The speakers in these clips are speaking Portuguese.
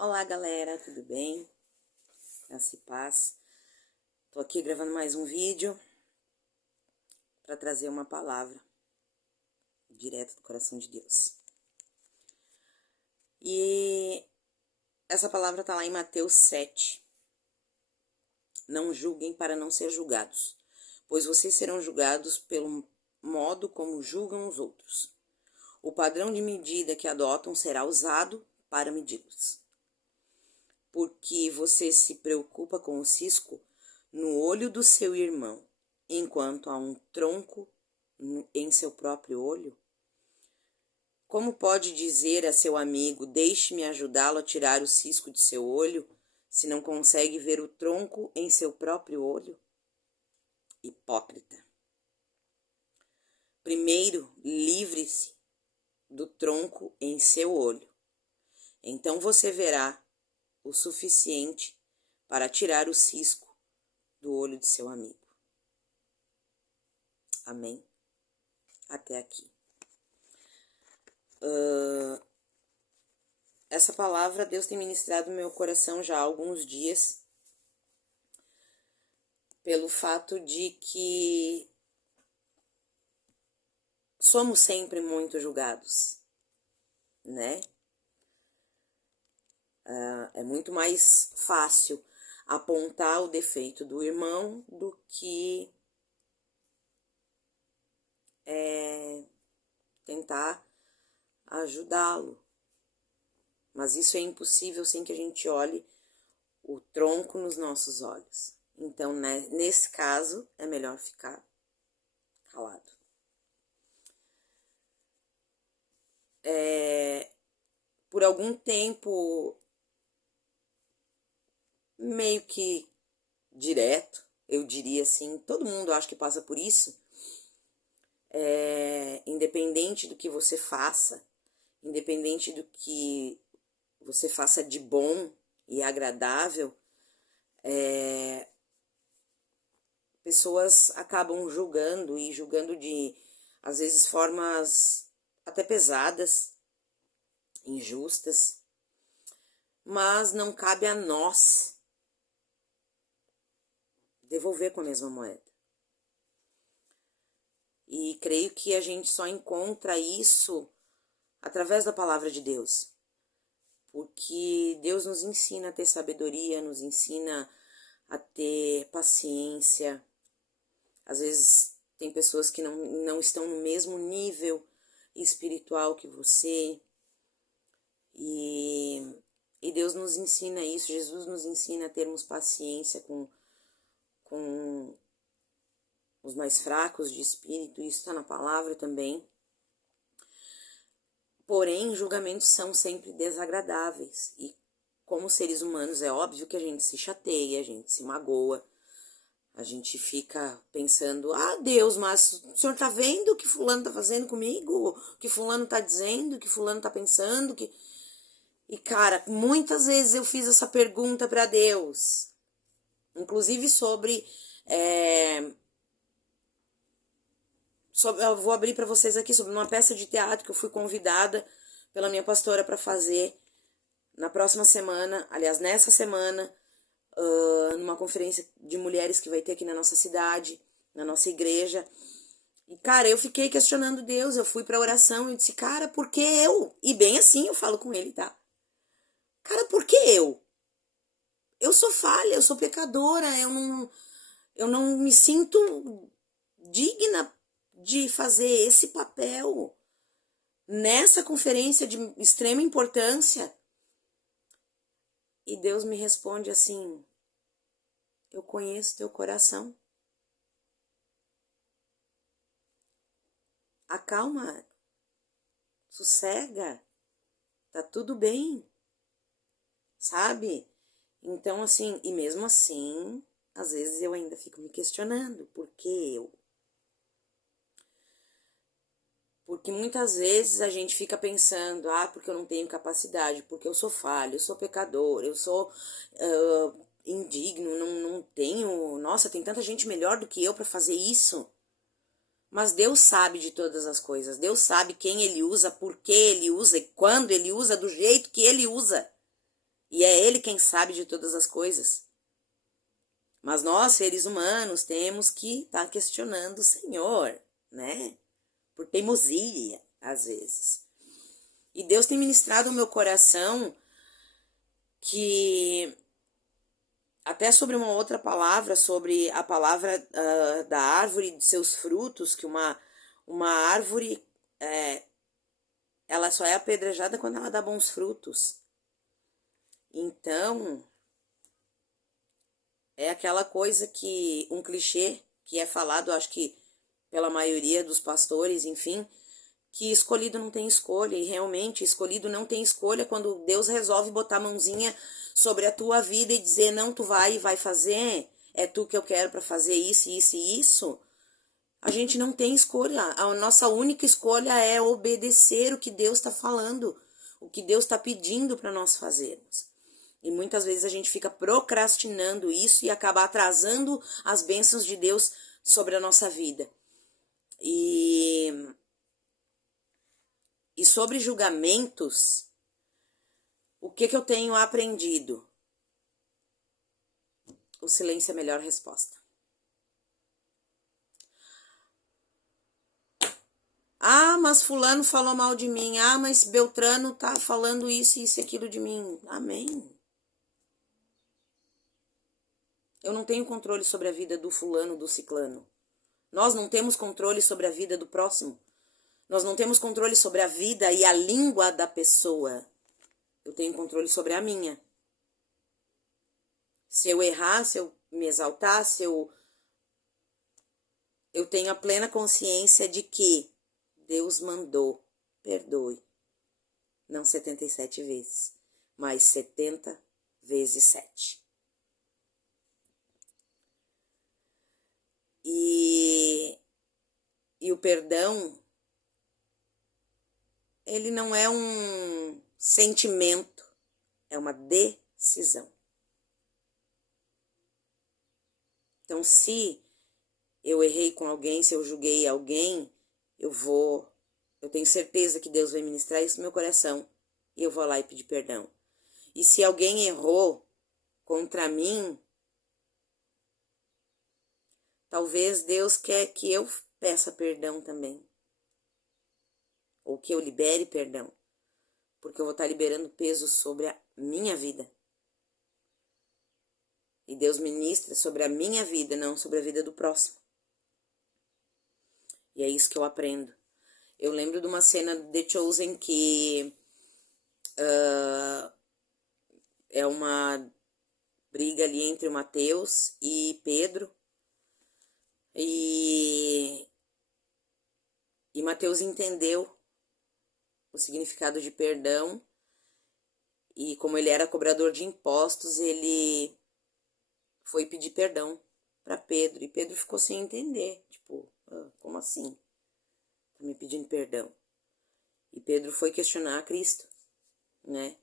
Olá galera, tudo bem? Graça e paz. Tô aqui gravando mais um vídeo para trazer uma palavra direto do coração de Deus. E essa palavra tá lá em Mateus 7. Não julguem para não ser julgados, pois vocês serão julgados pelo modo como julgam os outros. O padrão de medida que adotam será usado para medi-los. Porque você se preocupa com o cisco no olho do seu irmão, enquanto há um tronco em seu próprio olho? Como pode dizer a seu amigo, deixe-me ajudá-lo a tirar o cisco de seu olho, se não consegue ver o tronco em seu próprio olho? Hipócrita. Primeiro, livre-se do tronco em seu olho. Então você verá o suficiente para tirar o cisco do olho de seu amigo. Amém? Até aqui. Essa palavra Deus tem ministrado no meu coração já há alguns dias, pelo fato de que somos sempre muito julgados, né? É muito mais fácil apontar o defeito do irmão do que tentar ajudá-lo. Mas isso é impossível sem que a gente olhe o tronco nos nossos olhos. Então, nesse caso, é melhor ficar calado. Por algum tempo, meio que direto, eu diria assim, todo mundo acho que passa por isso, independente do que você faça, independente do que você faça de bom e agradável, pessoas acabam julgando e julgando de, às vezes, formas até pesadas, injustas, mas não cabe a nós devolver com a mesma moeda. E creio que a gente só encontra isso através da palavra de Deus. Porque Deus nos ensina a ter sabedoria, nos ensina a ter paciência. Às vezes tem pessoas que não estão no mesmo nível espiritual que você. E Deus nos ensina isso, Jesus nos ensina a termos paciência com os mais fracos de espírito, isso está na palavra também. Porém, julgamentos são sempre desagradáveis e como seres humanos é óbvio que a gente se chateia, a gente se magoa, a gente fica pensando, Deus, mas o senhor tá vendo o que fulano tá fazendo comigo? O que fulano tá dizendo? O que fulano tá pensando? E cara, muitas vezes eu fiz essa pergunta para Deus, inclusive sobre eu vou abrir para vocês aqui sobre uma peça de teatro que eu fui convidada pela minha pastora para fazer na próxima semana, aliás, nessa semana, numa conferência de mulheres que vai ter aqui na nossa cidade, na nossa igreja. E, cara, eu fiquei questionando Deus, eu fui pra oração e disse, cara, por que eu? E bem assim eu falo com ele, tá? Cara, por que eu? Eu sou falha, eu sou pecadora, eu não me sinto digna de fazer esse papel nessa conferência de extrema importância. E Deus me responde assim, eu conheço teu coração. Acalma, sossega, tá tudo bem, sabe? Então, assim, e mesmo assim, às vezes eu ainda fico me questionando, por que eu? Porque muitas vezes a gente fica pensando, porque eu não tenho capacidade, porque eu sou falho, eu sou pecador, eu sou indigno, não tenho... Nossa, tem tanta gente melhor do que eu para fazer isso. Mas Deus sabe de todas as coisas. Deus sabe quem Ele usa, por que Ele usa e quando Ele usa, do jeito que Ele usa. E é Ele quem sabe de todas as coisas. Mas nós, seres humanos, temos que estar questionando o Senhor, né? Por teimosia, às vezes. E Deus tem ministrado no meu coração que, até sobre uma outra palavra, sobre a palavra da árvore e de seus frutos, que uma árvore, ela só é apedrejada quando ela dá bons frutos. Então, é aquela coisa que, um clichê que é falado, acho que pela maioria dos pastores, enfim, que escolhido não tem escolha, e realmente escolhido não tem escolha quando Deus resolve botar a mãozinha sobre a tua vida e dizer, não, tu vai fazer, é tu que eu quero para fazer isso, isso e isso. A gente não tem escolha, a nossa única escolha é obedecer o que Deus está falando, o que Deus está pedindo para nós fazermos. E muitas vezes a gente fica procrastinando isso e acaba atrasando as bênçãos de Deus sobre a nossa vida. E sobre julgamentos, o que eu tenho aprendido? O silêncio é a melhor resposta. Ah, mas fulano falou mal de mim. Ah, mas Beltrano tá falando isso e aquilo de mim. Amém. Eu não tenho controle sobre a vida do fulano, do ciclano. Nós não temos controle sobre a vida do próximo. Nós não temos controle sobre a vida e a língua da pessoa. Eu tenho controle sobre a minha. Se eu errar, se eu me exaltar, se eu tenho a plena consciência de que Deus mandou, perdoe. Não 77 vezes, mas 70 vezes 7. E o perdão, ele não é um sentimento, é uma decisão. Então, se eu errei com alguém, se eu julguei alguém, eu tenho certeza que Deus vai ministrar isso no meu coração e eu vou lá e pedir perdão. E se alguém errou contra mim, talvez Deus quer que eu peça perdão também. Ou que eu libere perdão. Porque eu vou estar liberando peso sobre a minha vida. E Deus ministra sobre a minha vida, não sobre a vida do próximo. E é isso que eu aprendo. Eu lembro de uma cena de The Chosen que é uma briga ali entre o Mateus e Pedro. E Mateus entendeu o significado de perdão. E como ele era cobrador de impostos, ele foi pedir perdão para Pedro. E Pedro ficou sem entender. Tipo, como assim? Tá me pedindo perdão. E Pedro foi questionar a Cristo, né?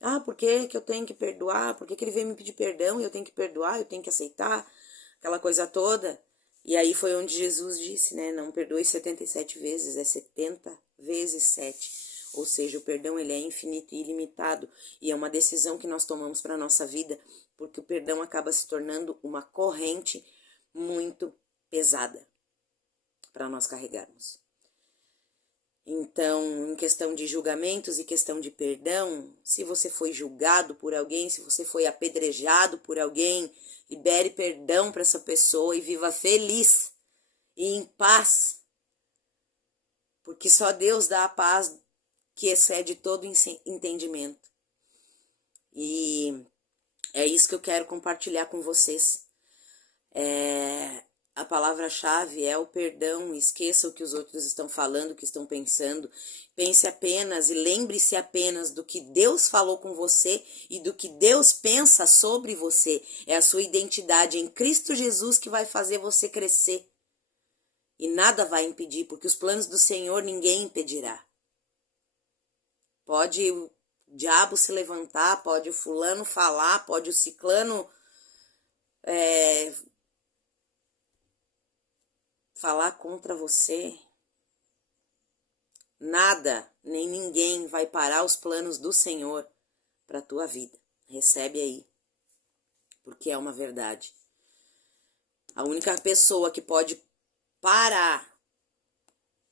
Ah, por que eu tenho que perdoar? Por que ele veio me pedir perdão e eu tenho que perdoar? Eu tenho que aceitar? Aquela coisa toda. E aí foi onde Jesus disse, né? Não perdoe 77 vezes, é 70 vezes 7. Ou seja, o perdão ele é infinito e ilimitado. E é uma decisão que nós tomamos para a nossa vida, porque o perdão acaba se tornando uma corrente muito pesada para nós carregarmos. Então, em questão de julgamentos e questão de perdão, se você foi julgado por alguém, se você foi apedrejado por alguém, libere perdão para essa pessoa e viva feliz e em paz. Porque só Deus dá a paz que excede todo entendimento. E é isso que eu quero compartilhar com vocês. A palavra-chave é o perdão. Esqueça o que os outros estão falando, o que estão pensando. Pense apenas e lembre-se apenas do que Deus falou com você e do que Deus pensa sobre você. É a sua identidade em Cristo Jesus que vai fazer você crescer. E nada vai impedir, porque os planos do Senhor ninguém impedirá. Pode o diabo se levantar, pode o fulano falar, pode o ciclano falar contra você. Nada, nem ninguém vai parar os planos do Senhor para a tua vida. Recebe aí, porque é uma verdade. A única pessoa que pode parar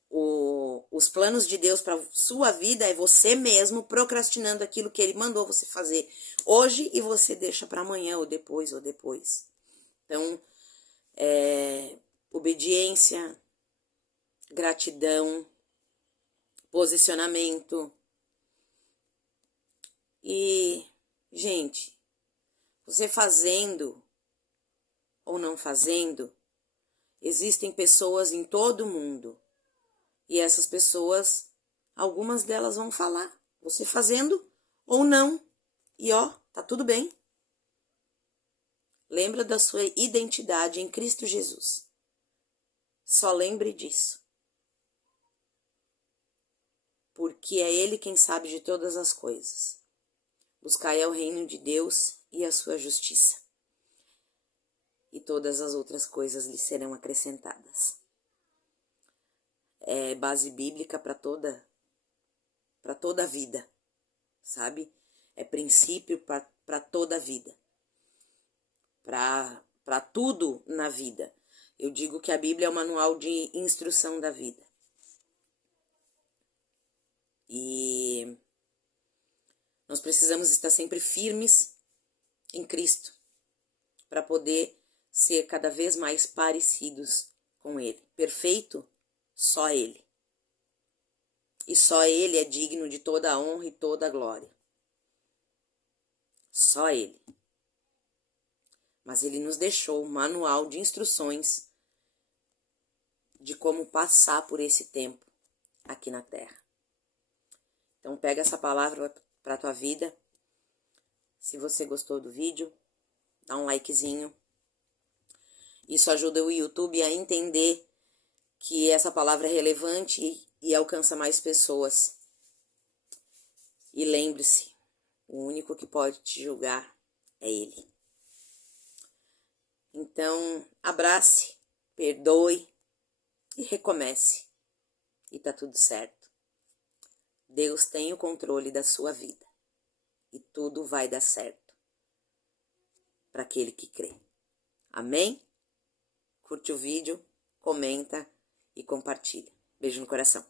os planos de Deus para sua vida é você mesmo procrastinando aquilo que Ele mandou você fazer hoje e você deixa para amanhã ou depois ou depois. Então, obediência, gratidão, posicionamento. E, gente, você fazendo ou não fazendo, existem pessoas em todo mundo. E essas pessoas, algumas delas vão falar, você fazendo ou não. E ó, tá tudo bem. Lembra da sua identidade em Cristo Jesus. Só lembre disso. Porque é Ele quem sabe de todas as coisas. Buscai é o reino de Deus e a sua justiça. E todas as outras coisas lhe serão acrescentadas. É base bíblica para toda a vida, sabe? É princípio para toda a vida. Para tudo na vida. Eu digo que a Bíblia é o manual de instrução da vida. E nós precisamos estar sempre firmes em Cristo para poder ser cada vez mais parecidos com Ele. Perfeito, só Ele. E só Ele é digno de toda a honra e toda a glória. Só Ele. Mas Ele nos deixou um manual de instruções de como passar por esse tempo aqui na Terra. Então pega essa palavra para a tua vida. Se você gostou do vídeo, dá um likezinho. Isso ajuda o YouTube a entender que essa palavra é relevante e alcança mais pessoas. E lembre-se, o único que pode te julgar é Ele. Então, abrace, perdoe e recomece. E tá tudo certo. Deus tem o controle da sua vida. E tudo vai dar certo para aquele que crê. Amém? Curte o vídeo, comenta e compartilha. Beijo no coração.